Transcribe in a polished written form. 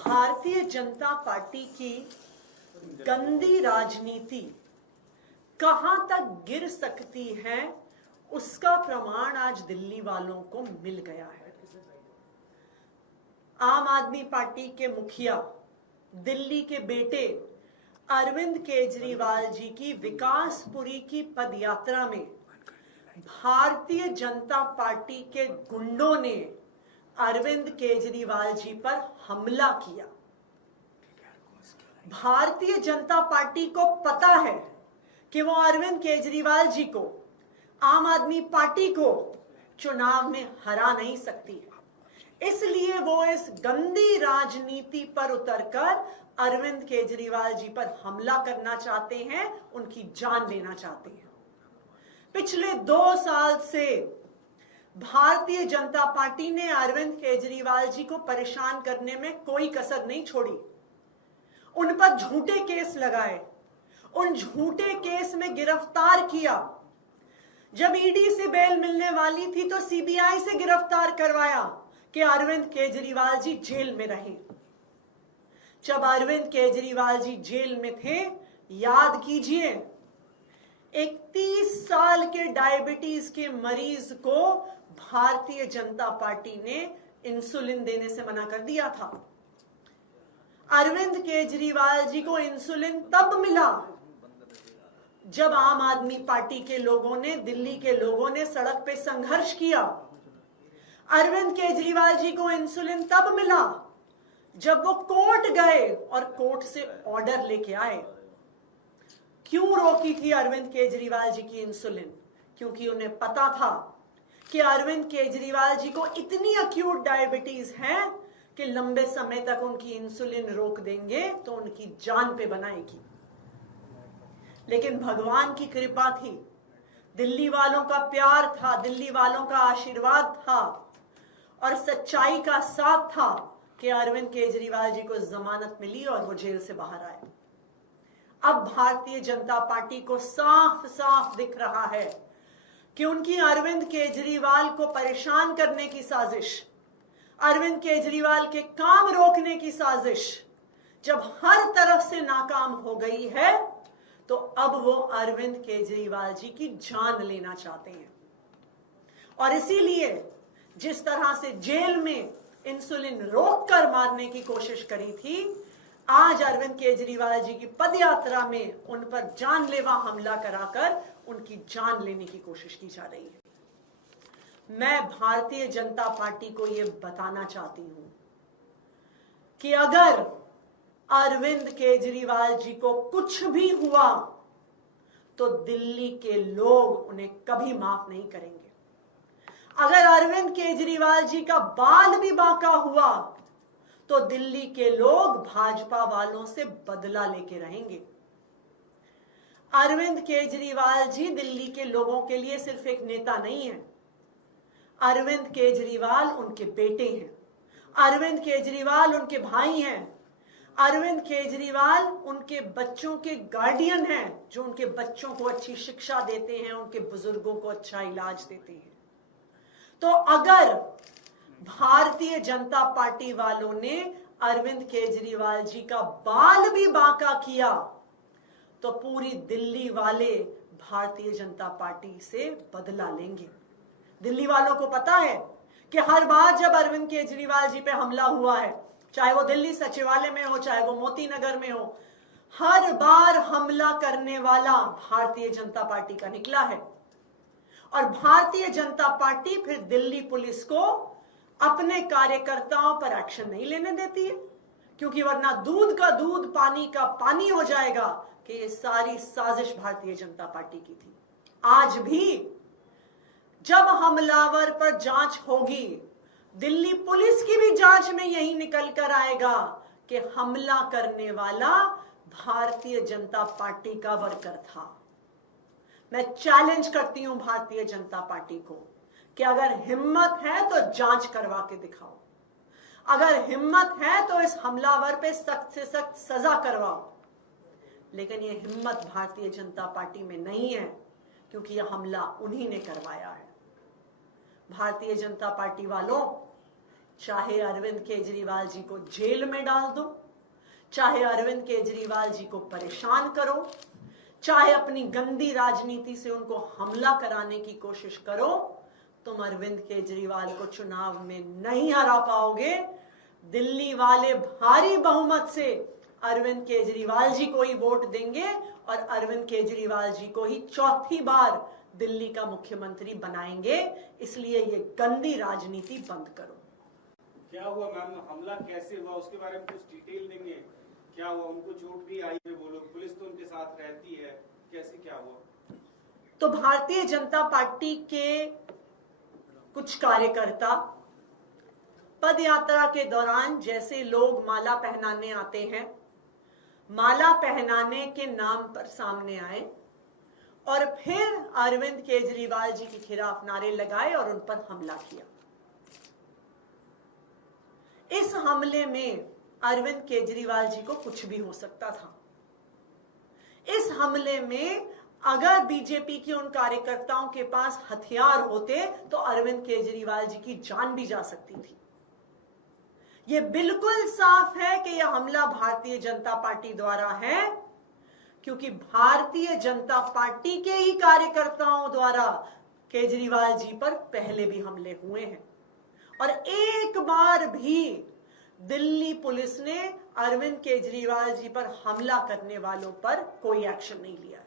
Bharatiya Janata party की गंदी राजनीति कहां तक गिर सकती है, उसका प्रमाण आज दिल्ली वालों को मिल गया है। आम आदमी पार्टी के मुखिया, दिल्ली के बेटे अरविंद केजरीवाल जी की विकासपुरी की पदयात्रा में भारतीय जनता पार्टी के गुंडों ने अरविंद केजरीवाल जी पर हमला किया। भारतीय जनता पार्टी को पता है कि वो अरविंद केजरीवाल जी को, आम आदमी पार्टी को चुनाव में हरा नहीं सकती, इसलिए वो इस गंदी राजनीति पर उतरकर अरविंद केजरीवाल जी पर हमला करना चाहते हैं, उनकी जान लेना चाहते हैं। पिछले 2 साल से भारतीय जनता पार्टी ने अरविंद केजरीवाल जी को परेशान करने में कोई कसर नहीं छोड़ी। उन पर झूठे केस लगाए, उन झूठे केस में गिरफ्तार किया। जब ईडी से बेल मिलने वाली थी तो सीबीआई से गिरफ्तार करवाया कि अरविंद केजरीवाल जी जेल में रहे। जब अरविंद केजरीवाल जी जेल में थे, याद कीजिए, एक 30 साल के डायबिटीज के मरीज को भारतीय जनता पार्टी ने इंसुलिन देने से मना कर दिया था। अरविंद केजरीवाल जी को इंसुलिन तब मिला जब आम आदमी पार्टी के लोगों ने, दिल्ली के लोगों ने सड़क पे संघर्ष किया। अरविंद केजरीवाल जी को इंसुलिन तब मिला जब वो कोर्ट गए और कोर्ट से ऑर्डर लेके आए। क्यों रोकी थी अरविंद केजरीवाल जी की इंसुलिन? क्योंकि उन्हें पता था कि अरविंद केजरीवाल जी को इतनी अक्यूट डायबिटीज है कि लंबे समय तक उनकी इंसुलिन रोक देंगे तो उनकी जान पे बनाएगी। लेकिन भगवान की कृपा थी, दिल्ली वालों का प्यार था, दिल्ली वालों का आशीर्वाद था और सच्चाई का साथ था कि अरविंद केजरीवाल जी को जमानत मिली और वो जेल से बाहर आए। अब भारतीय जनता पार्टी को साफ साफ दिख रहा है कि उनकी अरविंद केजरीवाल को परेशान करने की साजिश, अरविंद केजरीवाल के काम रोकने की साजिश जब हर तरफ से नाकाम हो गई है तो अब वो अरविंद केजरीवाल जी की जान लेना चाहते हैं। और इसीलिए जिस तरह से जेल में इंसुलिन रोककर मारने की कोशिश करी थी, आज अरविंद केजरीवाल जी की पदयात्रा में उन पर जानलेवा हमला कराकर उनकी जान लेने की कोशिश की जा रही है। मैं भारतीय जनता पार्टी को यह बताना चाहती हूं कि अगर अरविंद केजरीवाल जी को कुछ भी हुआ तो दिल्ली के लोग उन्हें कभी माफ नहीं करेंगे। अगर अरविंद केजरीवाल जी का बाल भी बांका हुआ तो दिल्ली के लोग भाजपा वालों से बदला लेके रहेंगे। अरविंद केजरीवाल जी दिल्ली के लोगों के लिए सिर्फ एक नेता नहीं है, अरविंद केजरीवाल उनके बेटे हैं, अरविंद केजरीवाल उनके भाई हैं, अरविंद केजरीवाल उनके बच्चों के गार्डियन हैं, जो उनके बच्चों को अच्छी शिक्षा देते हैं, उनके बुजुर्गों को अच्छा इलाज देते हैं। तो अगर भारतीय जनता पार्टी वालों ने अरविंद केजरीवाल जी का बाल भी बांका किया तो पूरी दिल्ली वाले भारतीय जनता पार्टी से बदला लेंगे। दिल्ली वालों को पता है कि हर बार जब अरविंद केजरीवाल जी पे हमला हुआ है, चाहे वो दिल्ली सचिवालय में हो, चाहे वो मोती नगर में हो, हर बार हमला करने वाला भारतीय जनता पार्टी का निकला है। और भारतीय जनता पार्टी फिर दिल्ली पुलिस को अपने कार्यकर्ताओं पर एक्शन नहीं लेने देती है, क्योंकि वरना दूध का दूध, पानी का पानी हो जाएगा कि ये सारी साजिश भारतीय जनता पार्टी की थी। आज भी जब हमलावर पर जांच होगी, दिल्ली पुलिस की भी जांच में यही निकल कर आएगा कि हमला करने वाला भारतीय जनता पार्टी का वर्कर था। मैं चैलेंज करती हूं भारतीय जनता पार्टी को कि अगर हिम्मत है तो जांच करवा के दिखाओ, अगर हिम्मत है तो इस हमलावर पे सख्त से सख्त सजा करवाओ। लेकिन यह हिम्मत भारतीय जनता पार्टी में नहीं है, क्योंकि यह हमला उन्हीं ने करवाया है। भारतीय जनता पार्टी वालों, चाहे अरविंद केजरीवाल जी को जेल में डाल दो, चाहे अरविंद केजरीवाल जी को परेशान करो, चाहे अपनी गंदी राजनीति से उनको हमला कराने की कोशिश करो, तुम अरविंद केजरीवाल को चुनाव में नहीं हरा पाओगे। दिल्ली वाले भारी बहुमत से अरविंद केजरीवाल जी को ही वोट देंगे और अरविंद केजरीवाल जी को ही चौथी बार दिल्ली का मुख्यमंत्री बनाएंगे। इसलिए ये गंदी राजनीति बंद करो। क्या हुआ मैम, हमला कैसे हुआ उसके बारे में कुछ डिटेल देंगे? क्या हुआ? उनको चोट भी आई है, वो लोग, पुलिस तो उनके साथ रहती है, कैसे क्या हुआ? तो भारतीय जनता पार्टी के कुछ कार्यकर्ता पद यात्रा के दौरान जैसे लोग माला पहनाने आते हैं, माला पहनाने के नाम पर सामने आए और फिर अरविंद केजरीवाल जी के खिलाफ नारे लगाए और उन पर हमला किया। इस हमले में अरविंद केजरीवाल जी को कुछ भी हो सकता था। इस हमले में अगर बीजेपी के उन कार्यकर्ताओं के पास हथियार होते तो अरविंद केजरीवाल जी की जान भी जा सकती थी। यह बिल्कुल साफ है कि यह हमला भारतीय जनता पार्टी द्वारा है, क्योंकि भारतीय जनता पार्टी के ही कार्यकर्ताओं द्वारा केजरीवाल जी पर पहले भी हमले हुए हैं और एक बार भी दिल्ली पुलिस ने अरविंद केजरीवाल जी पर हमला करने वालों पर कोई एक्शन नहीं लिया।